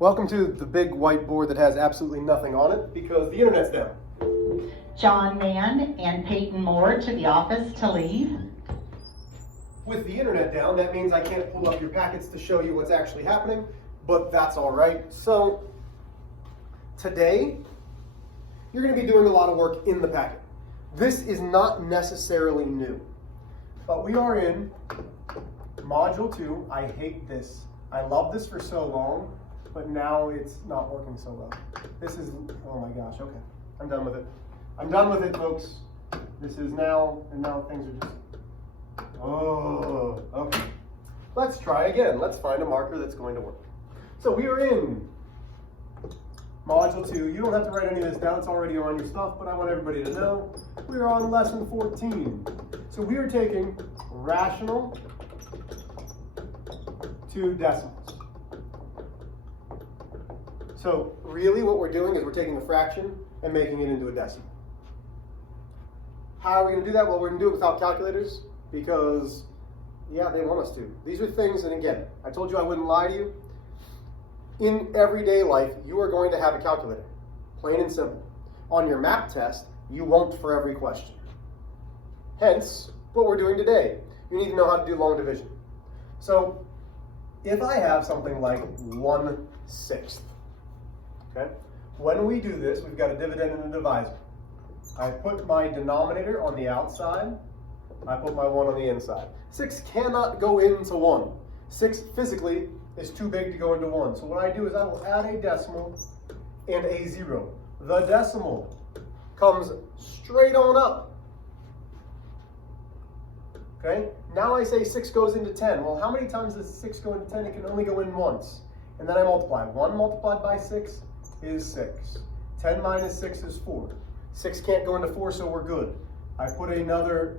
Welcome to the big whiteboard that has absolutely nothing on it because the internet's down. John Mann and Peyton Moore to the office to leave. With the internet down, that means I can't pull up your packets to show you what's actually happening, but that's all right. So today, you're going to be doing a lot of work in the packet. This is not necessarily new, but we are in Module 2. I hate this. I love this for so long, but now it's not working so well. This is, oh my gosh, okay. I'm done with it. I'm done with it, folks. This is now, and now things are just, oh, okay. Let's try again. Let's find a marker that's going to work. So we are in Module 2. You don't have to write any of this down. It's already on your stuff, but I want everybody to know we are on lesson 14. So we are taking rational to decimals. So really what we're doing is we're taking a fraction and making it into a decimal. How are we going to do that? Well, we're going to do it without calculators because, yeah, they want us to. These are things, and again, I told you I wouldn't lie to you. In everyday life, you are going to have a calculator, plain and simple. On your math test, you won't for every question. Hence, what we're doing today. You need to know how to do long division. So, if I have something like 1/6, okay? When we do this, we've got a dividend and a divisor. I put my denominator on the outside. I put my 1 on the inside. 6 cannot go into 1. 6 physically is too big to go into 1. So what I do is I will add a decimal and a 0. The decimal comes straight on up. Okay? Now I say 6 goes into 10. Well, how many times does 6 go into 10? It can only go in once. And then I multiply. 1 multiplied by 6 is 6. 10 minus 6 is 4. 6 can't go into 4, so we're good. I put another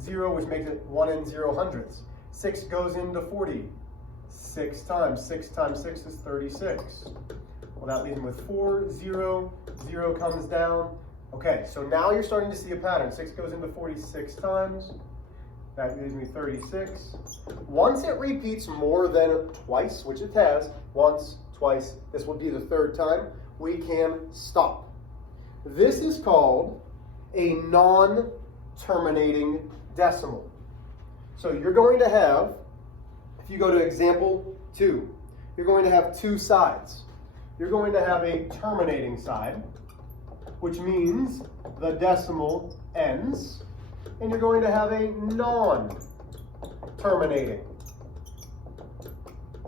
0, which makes it 1 and 0 hundredths. 6 goes into 40. 6 times 6 is 36. Well, that leaves me with 4, 0, 0 comes down. Okay, so now you're starting to see a pattern. 6 goes into 46 times. That gives me 36. Once it repeats more than twice, which it has, once, twice, this will be the third time, we can stop. This is called a non-terminating decimal. So you're going to have, if you go to example 2, you're going to have two sides. You're going to have a terminating side, which means the decimal ends, and you're going to have a non-terminating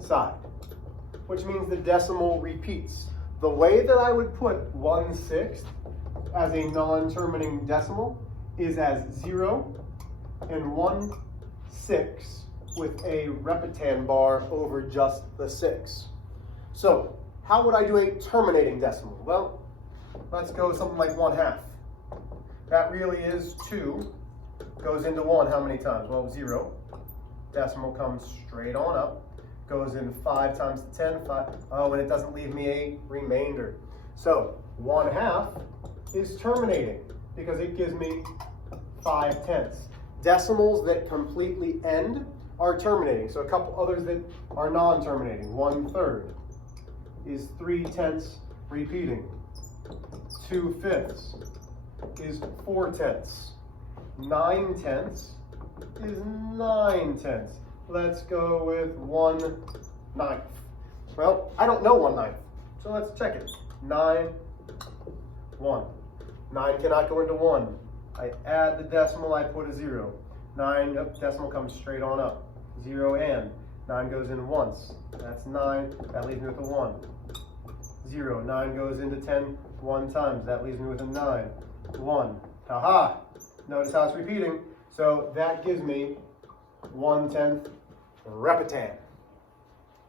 side, which means the decimal repeats. The way that I would put 1/6 as a non-terminating decimal is as 0 and 1/6 with a repetan bar over just the 6. So how would I do a terminating decimal? Well, let's go something like 1/2. That really is 2. Goes into 1 how many times? Well, 0. Decimal comes straight on up. Goes in 5 times 10. 5. Oh, and it doesn't leave me a remainder. So 1/2 is terminating because it gives me 5/10. Decimals that completely end are terminating. So a couple others that are non-terminating. 1/3 is 3/10 repeating. 2/5 is 4/10. 9/10 is 9/10. Let's go with 1/9. Well, I don't know 1/9, so let's check it. 9, 1. 9 cannot go into 1. I add the decimal, I put a 0. 9, decimal comes straight on up. 0 and 9 goes in once. That's 9. That leaves me with a 1. 0. 9 goes into 10 one times. That leaves me with a 9. 1. Haha! Notice how it's repeating. So that gives me 1/10 repetan.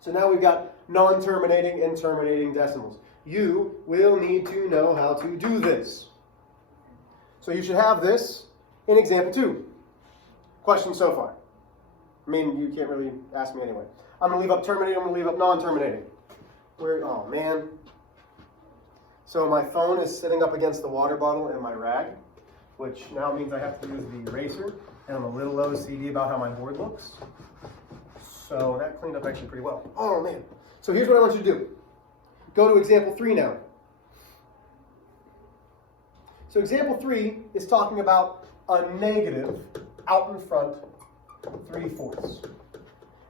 So now we've got non-terminating and terminating decimals. You will need to know how to do this. So you should have this in example 2. Questions so far? I mean, you can't really ask me anyway. I'm going to leave up terminating, I'm going to leave up non-terminating. Oh man. So my phone is sitting up against the water bottle and my rag, which now means I have to use the eraser, and I'm a little OCD about how my board looks. So that cleaned up actually pretty well. Oh man. So here's what I want you to do. go to example 3 now. So example 3 is talking about a negative out in front 3/4.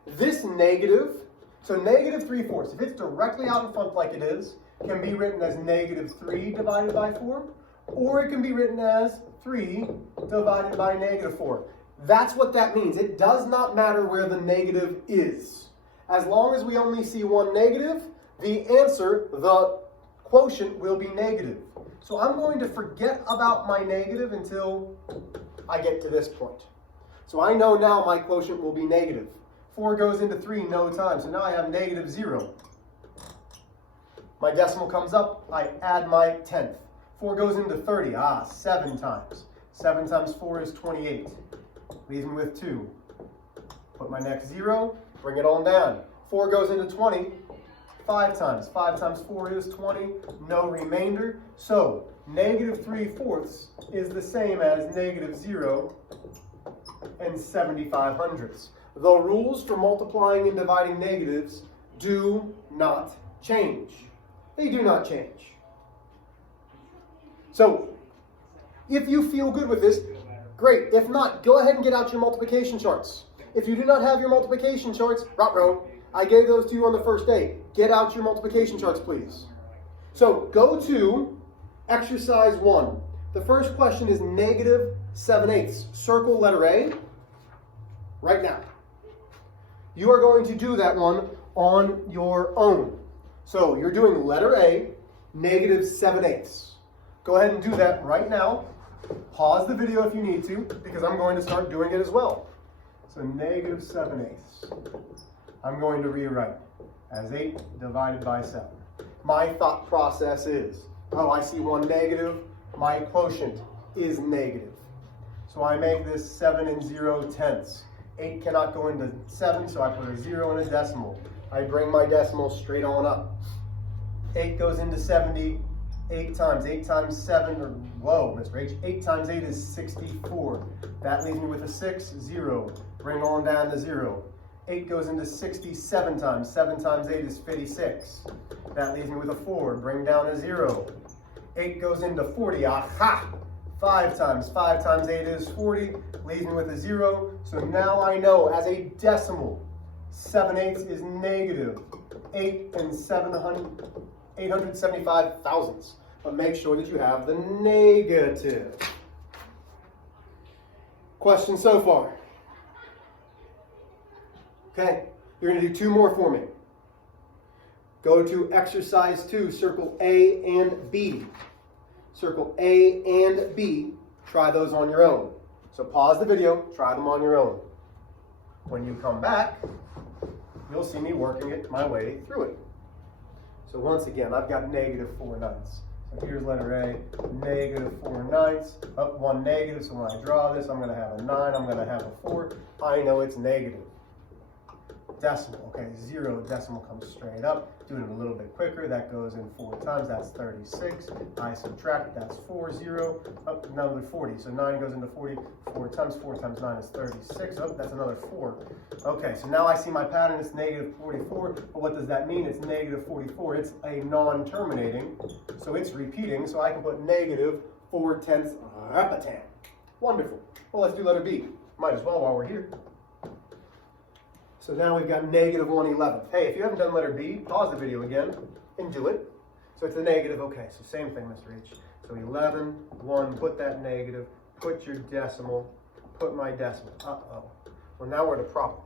This negative, so negative 3/4, if it's directly out in front like it is, can be written as negative 3 divided by 4, or it can be written as 3 divided by negative 4. That's what that means. It does not matter where the negative is. As long as we only see one negative, the answer, the quotient, will be negative. So I'm going to forget about my negative until I get to this point. So I know now my quotient will be negative. 4 goes into 3 no time, so now I have negative 0. My decimal comes up, I add my tenth. 4 goes into 30, 7 times. 7 times 4 is 28. Leaves me with 2. Put my next 0, bring it on down. 4 goes into 20, 5 times. 5 times 4 is 20, no remainder. So, negative 3/4 is the same as negative 0 and 75 hundredths. The rules for multiplying and dividing negatives do not change. They do not change. So, if you feel good with this, great. If not, go ahead and get out your multiplication charts. If you do not have your multiplication charts, ruh-roh, I gave those to you on the first day. Get out your multiplication charts, please. So, go to exercise 1. The first question is negative 7/8. Circle letter A right now. You are going to do that one on your own. So, you're doing letter A, negative 7/8. Go ahead and do that right now. Pause the video if you need to, because I'm going to start doing it as well. So negative 7/8. I'm going to rewrite as 8 divided by 7. My thought process is, oh, I see one negative, my quotient is negative. So I make this 7 0/10. 8 cannot go into 7, so I put a 0 in a decimal. I bring my decimal straight on up. 8 goes into 70 8 times. 8 times 7, or whoa, Mr. H. 8 times 8 is 64. That leaves me with a 6, 0. Bring on down to 0. 8 goes into 67 times. 7 times 8 is 56. That leaves me with a 4. Bring down a 0. 8 goes into 40. Aha! 5 times. 5 times 8 is 40. Leaves me with a 0. So now I know as a decimal, 7/8 is negative 875 thousandths. But make sure that you have the negative. Question so far? Okay, you're going to do 2 more for me. Go to exercise 2, circle A and B. Circle A and B, try those on your own. So pause the video, try them on your own. When you come back, you'll see me working it my way through it. So once again, I've got negative 4/9. So here's letter A, negative 4/9. Up 1 negative, so when I draw this, I'm going to have a 9, I'm going to have a 4. I know it's negative. Decimal, okay, 0 decimal comes straight up. Doing it a little bit quicker, that goes in 4 times, that's 36. I subtract, that's 4, 0, up another 40. So 9 goes into 40, 4 times 9 is 36. Oh, that's another 4. Okay, so now I see my pattern, it's negative 44. But what does that mean? It's negative 44. It's a non-terminating, so it's repeating, so I can put negative 4/10 repatan. Wonderful. Well, let's do letter B. Might as well while we're here. So now we've got negative 1/11. Hey, if you haven't done letter B, pause the video again and do it. So it's a negative, okay, so same thing, Mr. H. So 11, 1, put that negative, put your decimal, put my decimal. Uh-oh. Well, now we're at a problem.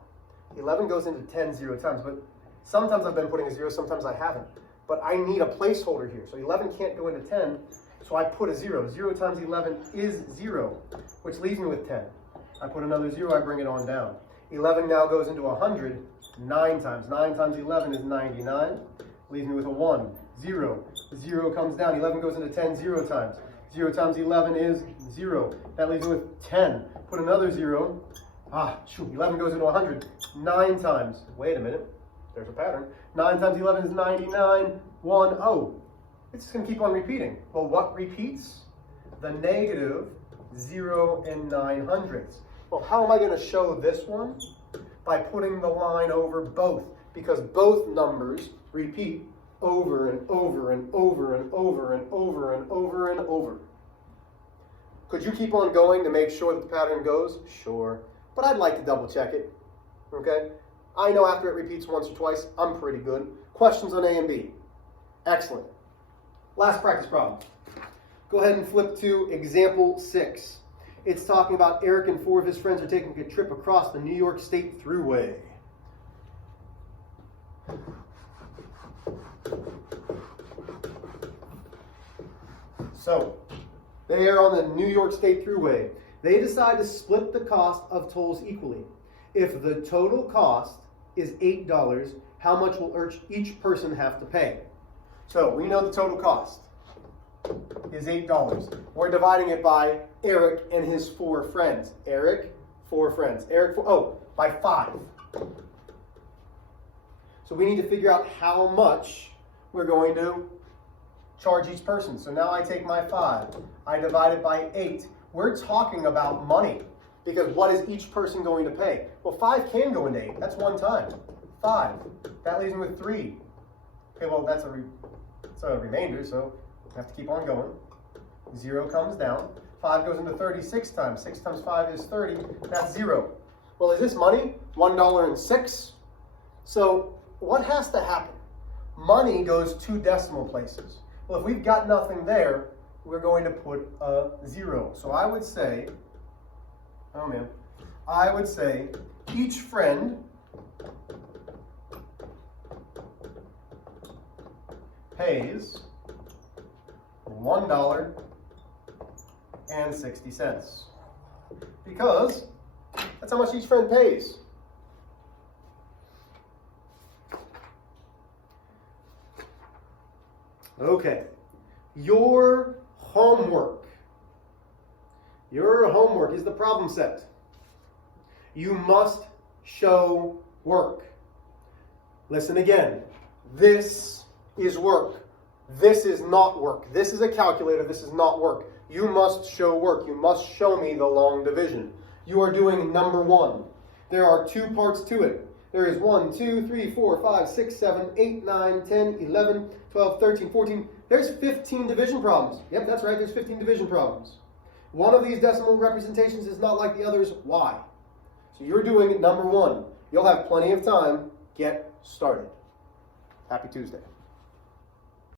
11 goes into 10 0 times, but sometimes I've been putting a 0, sometimes I haven't. But I need a placeholder here. So 11 can't go into 10, so I put a 0. 0 times 11 is 0, which leaves me with 10. I put another 0, I bring it on down. 11 now goes into 100, 9 times. 9 times 11 is 99. Leaves me with a 1. 0. 0 comes down. 11 goes into 10 0 times. 0 times 11 is 0. That leaves me with 10. Put another 0. 11 goes into 100. 9 times. Wait a minute. There's a pattern. 9 times 11 is 99. 1. Oh, it's just going to keep on repeating. Well, what repeats? The negative 0 and 9/100ths. Well, how am I going to show this one? By putting the line over both, because both numbers repeat over and over and over and over and over and over and over. Could you keep on going to make sure that the pattern goes? Sure, but I'd like to double check it, okay? I know after it repeats once or twice, I'm pretty good. Questions on A and B? Excellent. Last practice problem. Go ahead and flip to example 6. It's talking about Eric and 4 of his friends are taking a trip across the New York State Thruway. So, they are on the New York State Thruway. They decide to split the cost of tolls equally. If the total cost is $8, how much will each person have to pay? So, we know the total cost is $8. We're dividing it by Eric and his 4 friends. Eric, 4 friends. By 5. So we need to figure out how much we're going to charge each person. So now I take my 5. I divide it by 8. We're talking about money because what is each person going to pay? Well, 5 can go into 8. That's one time. 5. That leaves me with 3. Okay, well, that's a remainder, so I have to keep on going. 0 comes down. 5 goes into 36 times. 6 times 5 is 30. That's 0. Well, is this money? $1.06. So what has to happen? Money goes 2 decimal places. Well, if we've got nothing there, we're going to put a 0. So I would say, each friend pays $1.60 because that's how much each friend pays. Okay, your homework is the problem set. You must show work. Listen again. This is work. This is not work. This is a calculator. This is not work. You must show work. You must show me the long division. You are doing number 1. There are 2 parts to it. There is 1, 2, 3, 4, 5, 6, 7, 8, 9, 10, 11, 12, 13, 14. There's 15 division problems. Yep, that's right. There's 15 division problems. One of these decimal representations is not like the others. Why? So you're doing number 1. You'll have plenty of time. Get started. Happy Tuesday.